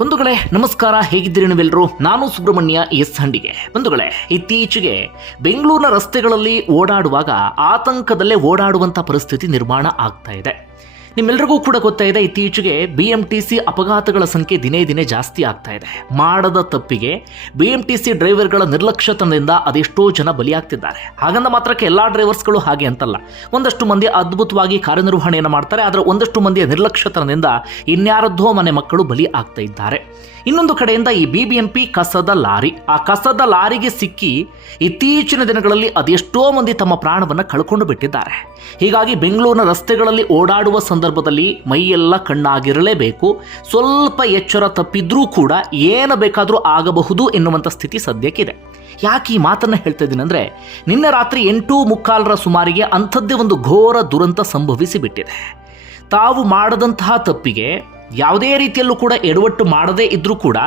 ಬಂಧುಗಳೇ, ನಮಸ್ಕಾರ. ಹೇಗಿದ್ದೀರಿ ನೀವೆಲ್ಲರೂ? ನಾನು ಸುಬ್ರಹ್ಮಣ್ಯ ಎಸ್ ಹಂಡಿಗೆ. ಬಂಧುಗಳೇ, ಇತ್ತೀಚೆಗೆ ಬೆಂಗಳೂರಿನ ರಸ್ತೆಗಳಲ್ಲಿ ಓಡಾಡುವಾಗ ಆತಂಕದಲ್ಲೇ ಓಡಾಡುವಂತ ಪರಿಸ್ಥಿತಿ ನಿರ್ಮಾಣ ಆಗ್ತಾ ಇದೆ. ನಿಮ್ಮೆಲ್ಲರಿಗೂ ಕೂಡ ಗೊತ್ತಾ ಇದೆ, ಇತ್ತೀಚೆಗೆ ಬಿ ಎಂ ಟಿ ಸಿ ಅಪಘಾತಗಳ ಸಂಖ್ಯೆ ದಿನೇ ದಿನೇ ಜಾಸ್ತಿ ಆಗ್ತಾ ಇದೆ. ಮಾಡದ ತಪ್ಪಿಗೆ ಬಿ ಎಂ ಟಿ ಸಿ ಡ್ರೈವರ್ಗಳ ನಿರ್ಲಕ್ಷ್ಯತನದಿಂದ ಅದೆಷ್ಟೋ ಜನ ಬಲಿಯಾಗ್ತಿದ್ದಾರೆ. ಹಾಗಂದ ಮಾತ್ರಕ್ಕೆ ಎಲ್ಲಾ ಡ್ರೈವರ್ಸ್ಗಳು ಹಾಗೆ ಅಂತಲ್ಲ. ಒಂದಷ್ಟು ಮಂದಿ ಅದ್ಭುತವಾಗಿ ಕಾರ್ಯನಿರ್ವಹಣೆಯನ್ನು ಮಾಡ್ತಾರೆ, ಆದರೆ ಒಂದಷ್ಟು ಮಂದಿಯ ನಿರ್ಲಕ್ಷ್ಯತನದಿಂದ ಇನ್ಯಾರದ್ದೋ ಮನೆ ಮಕ್ಕಳು ಬಲಿ ಆಗ್ತಾ ಇದ್ದಾರೆ. ಇನ್ನೊಂದು ಕಡೆಯಿಂದ ಈ ಬಿಬಿಎಂಪಿ ಕಸದ ಲಾರಿ. ಆ ಕಸದ ಲಾರಿಗೆ ಸಿಕ್ಕಿ ಇತ್ತೀಚಿನ ದಿನಗಳಲ್ಲಿ ಅದೆಷ್ಟೋ ಮಂದಿ ತಮ್ಮ ಪ್ರಾಣವನ್ನು ಕಳ್ಕೊಂಡು ಬಿಟ್ಟಿದ್ದಾರೆ. ಹೀಗಾಗಿ ಬೆಂಗಳೂರಿನ ರಸ್ತೆಗಳಲ್ಲಿ ಓಡಾಡುವ ಸಂದರ್ಭದಲ್ಲಿ ಮೈಯೆಲ್ಲ ಕಣ್ಣಾಗಿರಲೇಬೇಕು. ಸ್ವಲ್ಪ ಎಚ್ಚರ ತಪ್ಪಿದ್ರೂ ಕೂಡ ಏನು ಬೇಕಾದರೂ ಆಗಬಹುದು ಎನ್ನುವಂಥ ಸ್ಥಿತಿ ಸದ್ಯಕ್ಕಿದೆ. ಯಾಕೆ ಈ ಮಾತನ್ನ ಹೇಳ್ತಾ ಇದ್ದೀನಿ ಅಂದ್ರೆ, ನಿನ್ನೆ ರಾತ್ರಿ ಎಂಟು ಮುಕ್ಕಾಲರ ಸುಮಾರಿಗೆ ಅಂಥದ್ದೇ ಒಂದು ಘೋರ ದುರಂತ ಸಂಭವಿಸಿಬಿಟ್ಟಿದೆ. ತಾವು ಮಾಡದಂತಹ ತಪ್ಪಿಗೆ ಯಾವುದೇ ರೀತಿಯಲ್ಲೂ ಕೂಡ ಎಡವಟ್ಟು ಮಾಡದೇ ಇದ್ರೂ ಕೂಡ,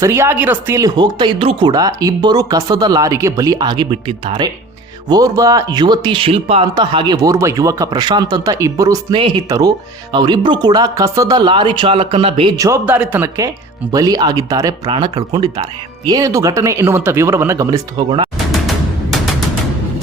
ಸರಿಯಾಗಿ ರಸ್ತೆಯಲ್ಲಿ ಹೋಗ್ತಾ ಇದ್ರೂ ಕೂಡ ಇಬ್ಬರು ಕಸದ ಲಾರಿಗೆ ಬಲಿ ಆಗಿ ಬಿಟ್ಟಿದ್ದಾರೆ ಓರ್ವ ಯುವತಿ ಶಿಲ್ಪ ಅಂತ ಹಾಗೆ ಓರ್ವ ಯುವಕ ಪ್ರಶಾಂತ್ ಅಂತ ಇಬ್ಬರು ಸ್ನೇಹಿತರು ಅವರಿಬ್ಬರು ಕೂಡ ಕಸದ ಲಾರಿ ಚಾಲಕನ ಬೇಜವಾಬ್ದಾರಿತನಕ್ಕೆ ಬಲಿ ಆಗಿದ್ದಾರೆ, ಪ್ರಾಣ ಕಳ್ಕೊಂಡಿದ್ದಾರೆ. ಏನಿದು ಘಟನೆ ಎನ್ನುವಂಥ ವಿವರವನ್ನು ಗಮನಿಸ್ತಾ ಹೋಗೋಣ.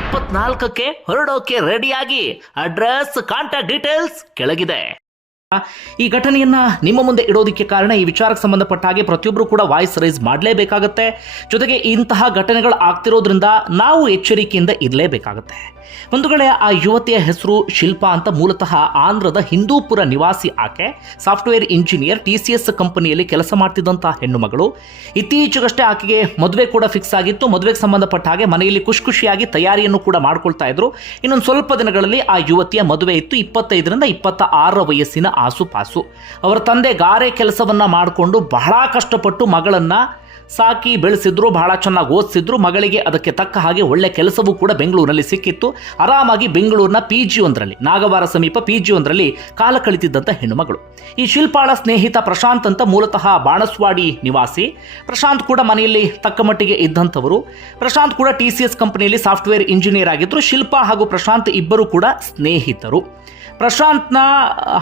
ಇಪ್ಪತ್ನಾಲ್ಕಕ್ಕೆ ಹೊರಡೋಕೆ ರೆಡಿಯಾಗಿ ಅಡ್ರೆಸ್ ಕಾಂಟ್ಯಾಕ್ಟ್ ಡೀಟೇಲ್ಸ್ ಕೆಳಗಿದೆ. ಈ ಘಟನೆಯನ್ನ ನಿಮ್ಮ ಮುಂದೆ ಇಡೋದಕ್ಕೆ ಕಾರಣ ಈ ವಿಚಾರಕ್ಕೆ ಸಂಬಂಧಪಟ್ಟ ಹಾಗೆ ಪ್ರತಿಯೊಬ್ಬರು ಕೂಡ ವಾಯ್ಸ್ ರೈಸ್ ಮಾಡಲೇಬೇಕಾಗತ್ತೆ. ಜೊತೆಗೆ ಇಂತಹ ಘಟನೆಗಳು ಆಗ್ತಿರೋದ್ರಿಂದ ನಾವು ಎಚ್ಚರಿಕೆಯಿಂದ ಇರಲೇಬೇಕಾಗತ್ತೆ. ಒಂದು ಕಡೆ ಆ ಯುವತಿಯ ಹೆಸರು ಶಿಲ್ಪಾ ಅಂತ ಮೂಲತಃ ಆಂಧ್ರದ ಹಿಂದೂಪುರ ನಿವಾಸಿ ಆಕೆ. Software engineer, T C S ಕಂಪನಿಯಲ್ಲಿ ಕೆಲಸ ಮಾಡ್ತಿದ್ದಂತಹ ಹೆಣ್ಣು ಮಗಳು ಇತ್ತೀಚೆಗಷ್ಟೇ ಆಕೆಗೆ ಮದುವೆ ಕೂಡ ಫಿಕ್ಸ್ ಆಗಿತ್ತು. ಮದುವೆಗೆ ಸಂಬಂಧಪಟ್ಟ ಹಾಗೆ ಮನೆಯಲ್ಲಿ ಖುಷಿ ಖುಷಿಯಾಗಿ ತಯಾರಿಯನ್ನು ಕೂಡ ಮಾಡ್ಕೊಳ್ತಾ ಇದ್ರು. ಇನ್ನೊಂದು ಸ್ವಲ್ಪ ದಿನಗಳಲ್ಲಿ ಆ ಯುವತಿಯ ಮದುವೆ ಇತ್ತು. ಇಪ್ಪತ್ತೈದರಿಂದ ಇಪ್ಪತ್ತ ಆರರ ವಯಸ್ಸಿನ ಆಸುಪಾಸು ಅವರ ತಂದೆ ಗಾರೆ ಕೆಲಸವನ್ನು ಮಾಡಿಕೊಂಡು ಬಹಳ ಕಷ್ಟಪಟ್ಟು ಮಗಳನ್ನು ಸಾಕಿ ಬೆಳೆಸಿದ್ರು, ಬಹಳ ಚೆನ್ನಾಗಿ ಓದಿಸಿದ್ರು. ಮಗಳಿಗೆ ಅದಕ್ಕೆ ತಕ್ಕ ಹಾಗೆ ಒಳ್ಳೆ ಕೆಲಸವೂ ಕೂಡ ಬೆಂಗಳೂರಿನಲ್ಲಿ ಸಿಕ್ಕಿತ್ತು. ಆರಾಮಾಗಿ ಬೆಂಗಳೂರಿನ ಪಿ ಜಿ ಒಂದರಲ್ಲಿ, ನಾಗವಾರ ಸಮೀಪ ಪಿ ಜಿ ಒಂದರಲ್ಲಿ ಕಾಲ ಕಳಿತಿದ್ದಂಥ ಹೆಣ್ಣುಮಗಳು. ಈ ಶಿಲ್ಪಾಳ ಸ್ನೇಹಿತ ಪ್ರಶಾಂತ್ ಅಂತ ಮೂಲತಃ ಬಾಣಸ್ವಾಡಿ ನಿವಾಸಿ. ಪ್ರಶಾಂತ್ ಕೂಡ ಮನೆಯಲ್ಲಿ ತಕ್ಕ ಮಟ್ಟಿಗೆ ಇದ್ದಂಥವರು. ಪ್ರಶಾಂತ್ ಕೂಡ ಟಿ ಸಿ ಎಸ್ ಕಂಪನಿಯಲ್ಲಿ ಸಾಫ್ಟ್ವೇರ್ ಇಂಜಿನಿಯರ್ ಆಗಿದ್ದರು ಶಿಲ್ಪಾ ಹಾಗೂ ಪ್ರಶಾಂತ್ ಇಬ್ಬರು ಕೂಡ ಸ್ನೇಹಿತರು. ಪ್ರಶಾಂತ್ನ,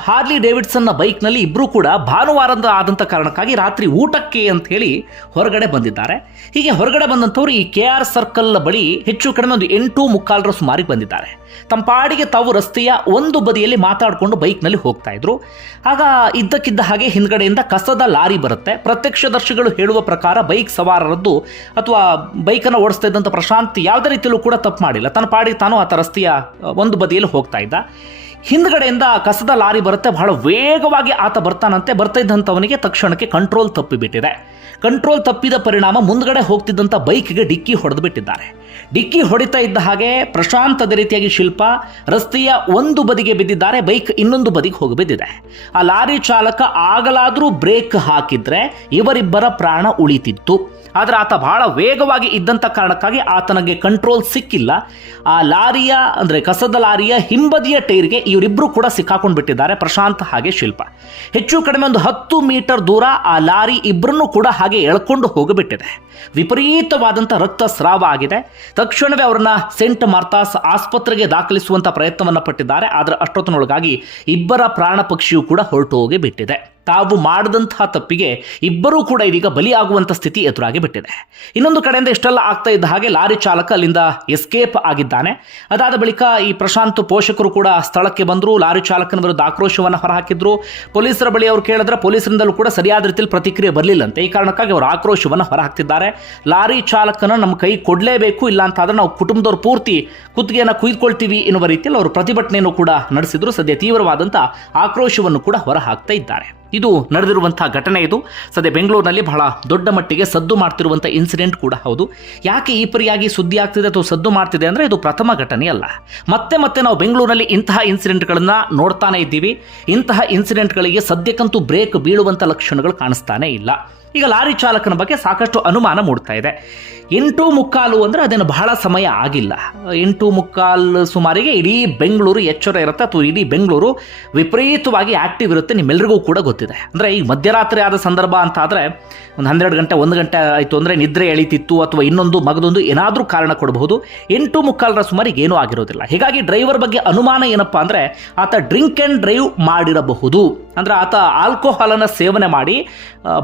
ಹಾರ್ಲಿ ಡೇವಿಡ್ಸನ್ನ ಬೈಕ್ನಲ್ಲಿ ಇಬ್ಬರೂ ಕೂಡ ಭಾನುವಾರದ ಆದಂಥ ಕಾರಣಕ್ಕಾಗಿ ರಾತ್ರಿ ಊಟಕ್ಕೆ ಅಂತ ಹೇಳಿ ಹೊರಗಡೆ ಬಂದಿದ್ದಾರೆ. ಹೀಗೆ ಹೊರಗಡೆ ಬಂದಂಥವ್ರು ಈ ಕೆ ಆರ್ ಸರ್ಕಲ್ ಬಳಿ ಹೆಚ್ಚು ಕಡಿಮೆ ಒಂದು ಎಂಟು ಮುಕ್ಕಾಲರ ಸುಮಾರಿಗೆ ಬಂದಿದ್ದಾರೆ. ತಮ್ಮ ಪಾಡಿಗೆ ತಾವು ರಸ್ತೆಯ ಒಂದು ಬದಿಯಲ್ಲಿ ಮಾತಾಡಿಕೊಂಡು ಬೈಕ್ನಲ್ಲಿ ಹೋಗ್ತಾ ಇದ್ರು. ಆಗ ಇದ್ದಕ್ಕಿದ್ದ ಹಾಗೆ ಹಿಂದ್ಗಡೆಯಿಂದ ಕಸದ ಲಾರಿ ಬರುತ್ತೆ. ಪ್ರತ್ಯಕ್ಷದರ್ಶಿಗಳು ಹೇಳುವ ಪ್ರಕಾರ ಬೈಕ್ ಸವಾರರದ್ದು ಅಥವಾ ಬೈಕನ್ನು ಓಡಿಸ್ತಾ ಇದ್ದಂಥ ಪ್ರಶಾಂತ್ ಯಾವುದೇ ರೀತಿಯಲ್ಲೂ ಕೂಡ ತಪ್ಪು ಮಾಡಿಲ್ಲ. ತನ್ನ ಪಾಡಿಗೆ ತಾನು ಆತ ರಸ್ತೆಯ ಒಂದು ಬದಿಯಲ್ಲಿ ಹೋಗ್ತಾ ಇದ್ದ. ಹಿಂದ್ಗಡೆಯಿಂದ ಕಸದ ಲಾರಿ ಬರುತ್ತೆ, ಬಹಳ ವೇಗವಾಗಿ ಆತ ಬರ್ತಾನಂತೆ, ಬರ್ತಾ ಇದ್ದಂಥವನಿಗೆ ತಕ್ಷಣಕ್ಕೆ ಕಂಟ್ರೋಲ್ ತಪ್ಪಿಬಿಟ್ಟಿದೆ. ಕಂಟ್ರೋಲ್ ತಪ್ಪಿದ ಪರಿಣಾಮ ಮುಂದ್ಗಡೆ ಹೋಗ್ತಿದ್ದಂಥ ಬೈಕ್ಗೆ ಡಿಕ್ಕಿ ಹೊಡೆದು ಬಿಟ್ಟಿದ್ದಾರೆ ಡಿಕ್ಕಿ ಹೊಡಿತಾ ಇದ್ದ ಹಾಗೆ ಪ್ರಶಾಂತದ ರೀತಿಯಾಗಿ ಶಿಲ್ಪ ರಸ್ತೆಯ ಒಂದು ಬದಿಗೆ ಬಿದ್ದಿದ್ದಾರೆ, ಬೈಕ್ ಇನ್ನೊಂದು ಬದಿಗೆ ಹೋಗಿ ಬಿದ್ದಿದೆ. ಆ ಲಾರಿ ಚಾಲಕ ಆಗಲಾದರೂ ಬ್ರೇಕ್ ಹಾಕಿದ್ರೆ ಇವರಿಬ್ಬರ ಪ್ರಾಣ ಉಳಿತಿತ್ತು. ಆದರೆ ಆತ ಬಹಳ ವೇಗವಾಗಿ ಇದ್ದಂಥ ಕಾರಣಕ್ಕಾಗಿ ಆತನಿಗೆ ಕಂಟ್ರೋಲ್ ಸಿಕ್ಕಿಲ್ಲ. ಆ ಲಾರಿಯ, ಅಂದರೆ ಕಸದ ಲಾರಿಯ ಹಿಂಬದಿಯ ಟೈರ್ಗೆ ಇವರಿಬ್ಬರು ಕೂಡ ಸಿಕ್ಕಾಕೊಂಡು ಬಿಟ್ಟಿದ್ದಾರೆ ಪ್ರಶಾಂತ್ ಹಾಗೆ ಶಿಲ್ಪ. ಹೆಚ್ಚು ಕಡಿಮೆ ಒಂದು ಹತ್ತು ಮೀಟರ್ ದೂರ ಆ ಲಾರಿ ಇಬ್ಬರನ್ನು ಕೂಡ ಹಾಗೆ ಎಳ್ಕೊಂಡು ಹೋಗಿಬಿಟ್ಟಿದೆ. ವಿಪರೀತವಾದಂಥ ರಕ್ತಸ್ರಾವ ಆಗಿದೆ. ತಕ್ಷಣವೇ ಅವರನ್ನ ಸೆಂಟ್ ಮಾರ್ತಾಸ್ ಆಸ್ಪತ್ರೆಗೆ ದಾಖಲಿಸುವಂತ ಪ್ರಯತ್ನವನ್ನು ಪಟ್ಟಿದ್ದಾರೆ. ಆದರೆ ಅಷ್ಟೊತ್ತನೊಳಗಾಗಿ ಇಬ್ಬರ ಪ್ರಾಣ ಪಕ್ಷಿಯು ಕೂಡ ಹೊರಟು ಹೋಗಿ ಬಿಟ್ಟಿದೆ. ತಾವು ಮಾಡಿದಂತಹ ತಪ್ಪಿಗೆ ಇಬ್ಬರೂ ಕೂಡ ಇದೀಗ ಬಲಿಯಾಗುವಂಥ ಸ್ಥಿತಿ ಎದುರಾಗಿ ಬಿಟ್ಟಿದೆ. ಇನ್ನೊಂದು ಕಡೆಯಿಂದ ಇಷ್ಟೆಲ್ಲ ಆಗ್ತಾ ಇದ್ದ ಹಾಗೆ ಲಾರಿ ಚಾಲಕ ಅಲ್ಲಿಂದ ಎಸ್ಕೇಪ್ ಆಗಿದ್ದಾನೆ. ಅದಾದ ಬಳಿಕ ಈ ಪ್ರಶಾಂತ್ ಪೋಷಕರು ಕೂಡ ಸ್ಥಳಕ್ಕೆ ಬಂದರು, ಲಾರಿ ಚಾಲಕನ ವಿರುದ್ಧ ಆಕ್ರೋಶವನ್ನು ಹೊರಹಾಕಿದ್ರು. ಪೊಲೀಸರ ಬಳಿ ಅವರು ಕೇಳಿದ್ರೆ ಪೊಲೀಸರಿಂದಲೂ ಕೂಡ ಸರಿಯಾದ ರೀತಿಯಲ್ಲಿ ಪ್ರತಿಕ್ರಿಯೆ ಬರಲಿಲ್ಲಂತೆ. ಈ ಕಾರಣಕ್ಕಾಗಿ ಅವರು ಆಕ್ರೋಶವನ್ನು ಹೊರಹಾಕ್ತಿದ್ದಾರೆ. ಲಾರಿ ಚಾಲಕನ ನಮ್ಮ ಕೈ ಕೊಡಲೇಬೇಕು, ಇಲ್ಲ ಅಂತಾದ್ರೆ ನಾವು ಕುಟುಂಬದವ್ರು ಪೂರ್ತಿ ಕುತ್ತಿಗೆಯನ್ನು ಕುಯ್ದುಕೊಳ್ತೀವಿ ಎನ್ನುವ ರೀತಿಯಲ್ಲಿ ಅವರು ಪ್ರತಿಭಟನೆಯನ್ನು ಕೂಡ ನಡೆಸಿದ್ರು. ಸದ್ಯ ತೀವ್ರವಾದಂಥ ಆಕ್ರೋಶವನ್ನು ಕೂಡ ಹೊರಹಾಕ್ತಾ ಇದ್ದಾರೆ. ಇದು ನಡೆದಿರುವಂಥ ಘಟನೆ ಇದು. ಸದ್ಯ ಬೆಂಗಳೂರಿನಲ್ಲಿ ಬಹಳ ದೊಡ್ಡ ಮಟ್ಟಿಗೆ ಸದ್ದು ಮಾಡ್ತಿರುವಂಥ ಇನ್ಸಿಡೆಂಟ್ ಕೂಡ ಹೌದು. ಯಾಕೆ ಈ ಪರಿಯಾಗಿ ಸುದ್ದಿ ಆಗ್ತಿದೆ ಅಥವಾ ಸದ್ದು ಮಾಡ್ತಿದೆ ಅಂದರೆ ಇದು ಪ್ರಥಮ ಘಟನೆ ಅಲ್ಲ. ಮತ್ತೆ ಮತ್ತೆ ನಾವು ಬೆಂಗಳೂರಿನಲ್ಲಿ ಇಂತಹ ಇನ್ಸಿಡೆಂಟ್ಗಳನ್ನು ನೋಡ್ತಾನೆ ಇದ್ದೀವಿ. ಇಂತಹ ಇನ್ಸಿಡೆಂಟ್ಗಳಿಗೆ ಸದ್ಯಕ್ಕಂತೂ ಬ್ರೇಕ್ ಬೀಳುವಂಥ ಲಕ್ಷಣಗಳು ಕಾಣಿಸ್ತಾನೆ ಇಲ್ಲ. ಈಗ ಲಾರಿ ಚಾಲಕನ ಬಗ್ಗೆ ಸಾಕಷ್ಟು ಅನುಮಾನ ಮೂಡ್ತಾ ಇದೆ. ಎಂಟು ಮುಕ್ಕಾಲು ಅಂದರೆ ಅದೇನು ಬಹಳ ಸಮಯ ಆಗಿಲ್ಲ. ಎಂಟು ಮುಕ್ಕಾಲು ಸುಮಾರಿಗೆ ಇಡೀ ಬೆಂಗಳೂರು ಎಚ್ಚರ ಇರುತ್ತೆ, ಅಥವಾ ಇಡೀ ಬೆಂಗಳೂರು ವಿಪರೀತವಾಗಿ ಆ್ಯಕ್ಟಿವ್ ಇರುತ್ತೆ ನಿಮ್ಮೆಲ್ಲರಿಗೂ ಕೂಡ ಗೊತ್ತಿದೆ. ಅಂದರೆ ಈಗ ಮಧ್ಯರಾತ್ರಿ ಆದ ಸಂದರ್ಭ ಅಂತ ಆದರೆ ಒಂದು ಹನ್ನೆರಡು ಗಂಟೆ, ಒಂದು ಗಂಟೆ ಆಯಿತು ಅಂದರೆ ನಿದ್ರೆ ಎಳಿತಿತ್ತು ಅಥವಾ ಇನ್ನೊಂದು ಮಗದೊಂದು ಏನಾದರೂ ಕಾರಣ ಕೊಡಬಹುದು. ಎಂಟು ಮುಕ್ಕಾಲರ ಸುಮಾರಿಗೆ ಏನೂ ಆಗಿರೋದಿಲ್ಲ. ಹೀಗಾಗಿ ಡ್ರೈವರ್ ಬಗ್ಗೆ ಅನುಮಾನ ಏನಪ್ಪ ಅಂದರೆ ಆತ ಡ್ರಿಂಕ್ ಆ್ಯಂಡ್ ಡ್ರೈವ್ ಮಾಡಿರಬಹುದು. ಅಂದರೆ ಆತ ಆಲ್ಕೋಹಾಲನ್ನು ಸೇವನೆ ಮಾಡಿ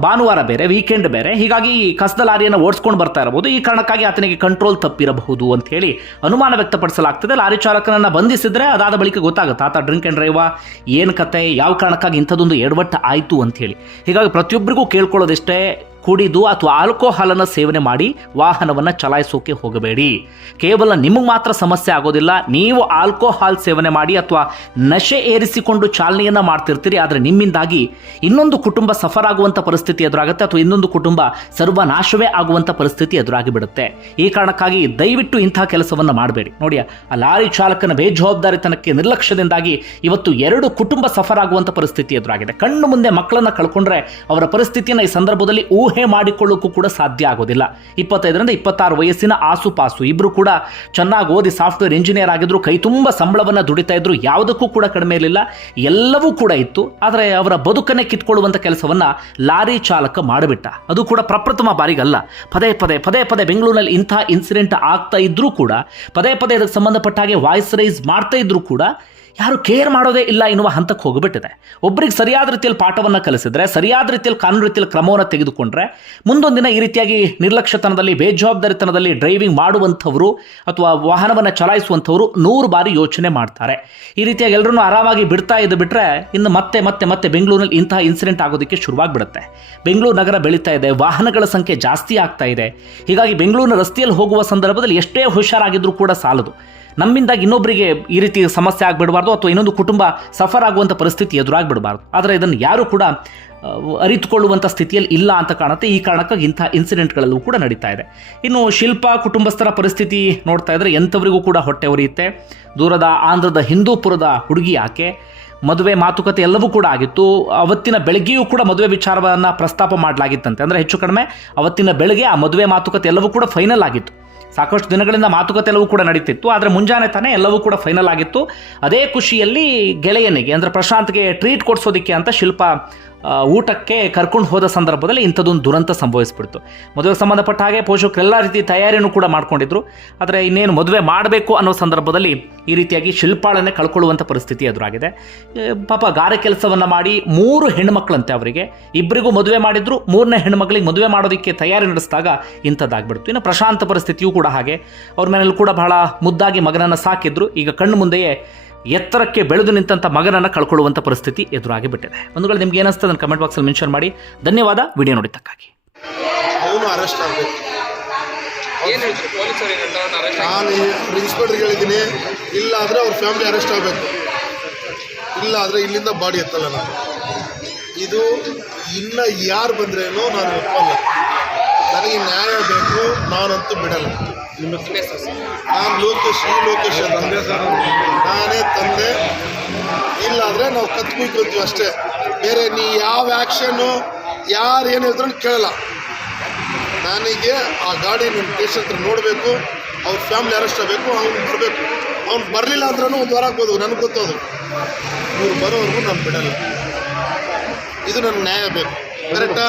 ಭಾನುವಾರ ಬೇರೆ ವೀಕೆಂಡ್ ಬೇರೆ. ಹೀಗಾಗಿ ಕಸದ ಲಾರಿಯನ್ನು ಓಡಿಸ್ಕೊಂಡು ಬರ್ತಾ ಇರಬಹುದು. ಈ ಕಾರಣಕ್ಕಾಗಿ ಆತನಿಗೆ ಕಂಟ್ರೋಲ್ ತಪ್ಪಿರಬಹುದು ಅಂತ ಹೇಳಿ ಅನುಮಾನ ವ್ಯಕ್ತಪಡಿಸಲಾಗ್ತದೆ. ಲಾರಿ ಚಾಲಕನನ್ನು ಬಂಧಿಸಿದ್ರೆ ಅದಾದ ಬಳಿಕ ಗೊತ್ತಾಗುತ್ತೆ, ಆತ ಡ್ರಿಂಕ್ ಆ್ಯಂಡ್ ಡ್ರೈವ ಏನು ಕತೆ, ಯಾವ ಕಾರಣಕ್ಕಾಗಿ ಇಂಥದ್ದೊಂದು ಎಡವಟ್ಟು ಆಯಿತು ಅಂತ ಹೇಳಿ. ಹೀಗಾಗಿ ಪ್ರತಿಯೊಬ್ಬರಿಗೂ ಕೇಳ್ಕೊಳ್ಳೋದಿಷ್ಟೇ ಕುಡಿದು ಅಥವಾ ಆಲ್ಕೋಹಾಲನ್ನು ಸೇವನೆ ಮಾಡಿ ವಾಹನವನ್ನು ಚಲಾಯಿಸೋಕೆ ಹೋಗಬೇಡಿ. ಕೇವಲ ನಿಮಗೆ ಮಾತ್ರ ಸಮಸ್ಯೆ ಆಗೋದಿಲ್ಲ. ನೀವು ಆಲ್ಕೋಹಾಲ್ ಸೇವನೆ ಮಾಡಿ ಅಥವಾ ನಶೆ ಏರಿಸಿಕೊಂಡು ಚಾಲನೆಯನ್ನು ಮಾಡ್ತಿರ್ತೀರಿ. ಆದರೆ ನಿಮ್ಮಿಂದಾಗಿ ಇನ್ನೊಂದು ಕುಟುಂಬ ಸಫರ್ ಆಗುವಂಥ ಪರಿಸ್ಥಿತಿ ಎದುರಾಗುತ್ತೆ ಅಥವಾ ಇನ್ನೊಂದು ಕುಟುಂಬ ಸರ್ವನಾಶವೇ ಆಗುವಂಥ ಪರಿಸ್ಥಿತಿ ಎದುರಾಗಿ ಬಿಡುತ್ತೆ ಈ ಕಾರಣಕ್ಕಾಗಿ ದಯವಿಟ್ಟು ಇಂತಹ ಕೆಲಸವನ್ನು ಮಾಡಬೇಡಿ. ನೋಡಿ ಆ ಲಾರಿ ಚಾಲಕನ ಬೇಜವಾಬ್ದಾರಿತನಕ್ಕೆ ನಿರ್ಲಕ್ಷ್ಯದಿಂದಾಗಿ ಇವತ್ತು ಎರಡು ಕುಟುಂಬ ಸಫರ್ ಆಗುವಂಥ ಪರಿಸ್ಥಿತಿ ಎದುರಾಗಿದೆ. ಕಣ್ಣು ಮುಂದೆ ಮಕ್ಕಳನ್ನು ಕಳ್ಕೊಂಡ್ರೆ ಅವರ ಪರಿಸ್ಥಿತಿಯನ್ನು ಈ ಸಂದರ್ಭದಲ್ಲಿ ಊಹೆ ಮಾಡಿಕೊಳ್ಳೋಕ್ಕೂ ಕೂಡ ಸಾಧ್ಯ ಆಗೋದಿಲ್ಲ. ಇಪ್ಪತ್ತೈದರಿಂದ ಇಪ್ಪತ್ತಾರು ವಯಸ್ಸಿನ ಆಸುಪಾಸು ಇಬ್ಬರು ಕೂಡ ಚೆನ್ನಾಗಿ ಓದಿ ಸಾಫ್ಟ್ವೇರ್ ಇಂಜಿನಿಯರ್ ಆಗಿದ್ರು, ಕೈ ತುಂಬ ಸಂಬಳವನ್ನು ದುಡಿತಾ ಇದ್ರು, ಯಾವುದಕ್ಕೂ ಕೂಡ ಕಡಿಮೆ ಇರಲಿಲ್ಲ. ಎಲ್ಲವೂ ಕೂಡ ಇತ್ತು. ಆದರೆ ಅವರ ಬದುಕನ್ನೇ ಕಿತ್ಕೊಳ್ಳುವಂಥ ಕೆಲಸವನ್ನು ಲಾರಿ ಚಾಲಕ ಮಾಡಿಬಿಟ್ಟ. ಅದು ಕೂಡ ಪ್ರಪ್ರಥಮ ಬಾರಿಗಲ್ಲ. ಪದೇ ಪದೇ ಪದೇ ಪದೇ ಬೆಂಗಳೂರಿನಲ್ಲಿ ಇಂತಹ ಇನ್ಸಿಡೆಂಟ್ ಆಗ್ತಾ ಇದ್ರೂ ಕೂಡ, ಪದೇ ಪದೇ ಇದಕ್ಕೆ ಸಂಬಂಧಪಟ್ಟ ಹಾಗೆ ವಾಯ್ಸ್ ರೈಸ್ ಮಾಡ್ತಾ ಇದ್ರೂ ಕೂಡ ಯಾರು ಕೇರ್ ಮಾಡೋದೇ ಇಲ್ಲ ಎನ್ನುವ ಹಂತಕ್ಕೆ ಹೋಗಿಬಿಟ್ಟಿದೆ. ಒಬ್ಬರಿಗೆ ಸರಿಯಾದ ರೀತಿಯಲ್ಲಿ ಪಾಠವನ್ನು ಕಲಿಸಿದ್ರೆ, ಸರಿಯಾದ ರೀತಿಯಲ್ಲಿ ಕಾನೂನು ರೀತಿಯಲ್ಲಿ ಕ್ರಮವನ್ನು ತೆಗೆದುಕೊಂಡ್ರೆ ಮುಂದೊಂದು ದಿನ ಈ ರೀತಿಯಾಗಿ ನಿರ್ಲಕ್ಷ್ಯತನದಲ್ಲಿ, ಬೇಜವಾಬ್ದಾರಿತನದಲ್ಲಿ ಡ್ರೈವಿಂಗ್ ಮಾಡುವಂಥವರು ಅಥವಾ ವಾಹನವನ್ನು ಚಲಾಯಿಸುವಂಥವರು ನೂರು ಬಾರಿ ಯೋಚನೆ ಮಾಡ್ತಾರೆ. ಈ ರೀತಿಯಾಗಿ ಎಲ್ಲರೂ ಆರಾಮಾಗಿ ಬಿಡ್ತಾ ಇದ್ದು ಬಿಟ್ಟರೆ ಇನ್ನು ಮತ್ತೆ ಮತ್ತೆ ಮತ್ತೆ ಬೆಂಗಳೂರಿನಲ್ಲಿ ಇಂತಹ ಇನ್ಸಿಡೆಂಟ್ ಆಗೋದಕ್ಕೆ ಶುರುವಾಗಿಬಿಡುತ್ತೆ. ಬೆಂಗಳೂರು ನಗರ ಬೆಳೀತಾ ಇದೆ, ವಾಹನಗಳ ಸಂಖ್ಯೆ ಜಾಸ್ತಿ ಆಗ್ತಾ ಇದೆ. ಹೀಗಾಗಿ ಬೆಂಗಳೂರಿನ ರಸ್ತೆಯಲ್ಲಿ ಹೋಗುವ ಸಂದರ್ಭದಲ್ಲಿ ಎಷ್ಟೇ ಹುಷಾರಾಗಿದ್ರೂ ಕೂಡ ಸಾಲದು. ನಮ್ಮಿಂದಾಗಿ ಇನ್ನೊಬ್ಬರಿಗೆ ಈ ರೀತಿ ಸಮಸ್ಯೆ ಆಗಿಬಿಡಬಾರ್ದು ಅಥವಾ ಇನ್ನೊಂದು ಕುಟುಂಬ ಸಫರ್ ಆಗುವಂಥ ಪರಿಸ್ಥಿತಿ ಎದುರಾಗ್ಬಿಡಬಾರ್ದು. ಆದರೆ ಇದನ್ನು ಯಾರು ಕೂಡ ಅರಿತುಕೊಳ್ಳುವಂಥ ಸ್ಥಿತಿಯಲ್ಲಿ ಇಲ್ಲ ಅಂತ ಕಾಣುತ್ತೆ. ಈ ಕಾರಣಕ್ಕಾಗಿ ಇಂಥ ಇನ್ಸಿಡೆಂಟ್ಗಳಲ್ಲೂ ಕೂಡ ನಡೀತಾ ಇದೆ. ಇನ್ನು ಶಿಲ್ಪ ಕುಟುಂಬಸ್ಥರ ಪರಿಸ್ಥಿತಿ ನೋಡ್ತಾ ಇದ್ರೆ ಎಂಥವರಿಗೂ ಕೂಡ ಹೊಟ್ಟೆ ಉರಿಯುತ್ತೆ. ದೂರದ ಆಂಧ್ರದ ಹಿಂದೂಪುರದ ಹುಡುಗಿ ಆಕೆ. ಮದುವೆ ಮಾತುಕತೆ ಎಲ್ಲವೂ ಕೂಡ ಆಗಿತ್ತು. ಅವತ್ತಿನ ಬೆಳಗ್ಗೆಯೂ ಕೂಡ ಮದುವೆ ವಿಚಾರವನ್ನು ಪ್ರಸ್ತಾಪ ಮಾಡಲಾಗಿತ್ತಂತೆ. ಅಂದರೆ ಹೆಚ್ಚು ಕಡಿಮೆ ಅವತ್ತಿನ ಬೆಳಗ್ಗೆ ಆ ಮದುವೆ ಮಾತುಕತೆ ಎಲ್ಲವೂ ಕೂಡ ಫೈನಲ್ ಆಗಿತ್ತು. ಸಾಕಷ್ಟು ದಿನಗಳಿಂದ ಮಾತುಕತೆ ಎಲ್ಲವೂ ಕೂಡ ನಡೀತಿತ್ತು, ಆದರೆ ಮುಂಜಾನೆ ತಾನೇ ಎಲ್ಲವೂ ಕೂಡ ಫೈನಲ್ ಆಗಿತ್ತು. ಅದೇ ಖುಷಿಯಲ್ಲಿ ಗೆಳೆಯನಿಗೆ, ಅಂದರೆ ಪ್ರಶಾಂತ್ಗೆ ಟ್ರೀಟ್ ಕೊಡಿಸೋದಕ್ಕೆ ಅಂತ ಶಿಲ್ಪ ಊಟಕ್ಕೆ ಕರ್ಕೊಂಡು ಹೋದ ಸಂದರ್ಭದಲ್ಲಿ ಇಂಥದ್ದೊಂದು ದುರಂತ ಸಂಭವಿಸ್ಬಿಡ್ತು. ಮದುವೆಗೆ ಸಂಬಂಧಪಟ್ಟ ಹಾಗೆ ಪೋಷಕರು ಎಲ್ಲ ರೀತಿ ತಯಾರಿಯನ್ನು ಕೂಡ ಮಾಡ್ಕೊಂಡಿದ್ರು. ಆದರೆ ಇನ್ನೇನು ಮದುವೆ ಮಾಡಬೇಕು ಅನ್ನೋ ಸಂದರ್ಭದಲ್ಲಿ ಈ ರೀತಿಯಾಗಿ ಶಿಲ್ಪಾಳನ್ನೇ ಕಳ್ಕೊಳ್ಳುವಂಥ ಪರಿಸ್ಥಿತಿ ಎದುರಾಗಿದೆ. ಪಾಪ ಗಾರೆ ಕೆಲಸವನ್ನು ಮಾಡಿ ಮೂರು ಹೆಣ್ಮಕ್ಳಂತೆ ಅವರಿಗೆ. ಇಬ್ಬರಿಗೂ ಮದುವೆ ಮಾಡಿದ್ರು, ಮೂರನೇ ಹೆಣ್ಮಕ್ಳಿಗೆ ಮದುವೆ ಮಾಡೋದಕ್ಕೆ ತಯಾರಿ ನಡೆಸಿದಾಗ ಇಂಥದ್ದಾಗ್ಬಿಡ್ತು. ಇನ್ನು ಪ್ರಶಾಂತ ಪರಿಸ್ಥಿತಿಯೂ ಕೂಡ ಹಾಗೆ. ಅವ್ರ ಮನೇಲಿ ಕೂಡ ಬಹಳ ಮುದ್ದಾಗಿ ಮಗನನ್ನು ಸಾಕಿದ್ರು. ಈಗ ಕಣ್ಣು ಮುಂದೆಯೇ ಎತ್ತರಕ್ಕೆ ಬೆಳೆದು ನಿಂತಹ ಮಗನನ್ನು ಕಳ್ಕೊಳ್ಳುವಂಥ ಪರಿಸ್ಥಿತಿ ಎದುರಾಗಿ ಬಿಟ್ಟಿದೆ. ಒಂದುಗಳು ನಿಮ್ಗೆ ಏನಿಸ್ತದೆ ನನ್ನ ಕಮೆಂಟ್ ಬಾಕ್ಸಲ್ಲಿ ಮೆನ್ಷನ್ ಮಾಡಿ. ಧನ್ಯವಾದ. ವಿಡಿಯೋ ನೋಡಿದ್ದಕ್ಕಾಗಿ. ಅವನು ಅರೆಸ್ಟ್ ಆಗಬೇಕು. ನಾನು ಇನ್ಸ್ಪೆಕ್ಟರ್ ಹೇಳಿದ್ದೀನಿ ಇಲ್ಲ ಆದರೆ ಅವ್ರ ಫ್ಯಾಮಿಲಿ ಅರೆಸ್ಟ್ ಆಗಬೇಕು. ಇಲ್ಲ ಆದರೆ ಇಲ್ಲಿಂದ ಬಾಡಿ ಎತ್ತಲ್ಲ ನಾನು. ಇದು ಇನ್ನ ಯಾರು ಬಂದ್ರೇನೋ ನಾನು ಒಪ್ಪಲ್ಲ. ನನಗೆ ನ್ಯಾಯ ಬೇಕು ನಾನಂತೂ ಬಿಡಲ್ಲ. ನಾನು ಲೋಕೇಶ್ ಈ ಲೋಕೇಶ್ ಸರ್. ನಾನೇ ತಂದೆ. ಇಲ್ಲಾದರೆ ನಾವು ಕತ್ತು ಕುಯ್ಕೊತೀವಿ ಅಷ್ಟೇ. ಬೇರೆ ನೀ ಯಾವ ಆ್ಯಕ್ಷನ್ನು ಯಾರು ಏನು ಹೇಳ್ತಾರೆ ಕೇಳಲ್ಲ. ನನಗೆ ಆ ಗಾಡಿ ನಿಮ್ಮ ಪೇಷಂಟ್ ಹತ್ರ ನೋಡಬೇಕು ಅವ್ರ ಫ್ಯಾಮಿಲಿ ಅರೆಸ್ಟ್ ಆಗಬೇಕು ಅವ್ನು ಬರಬೇಕು. ಅವ್ನು ಬರಲಿಲ್ಲ ಅಂದ್ರೂ ಒಂದು ವಾರ ಆಗ್ಬೋದು ನನಗೆ ಗೊತ್ತೋದು. ಇವ್ರು ಬರೋವರೆಗೂ ನಾನು ಬಿಡಲ್ಲ. ಇದು ನನ್ನ ನ್ಯಾಯ ಬೇಕು. ಕರೆಕ್ಟಾ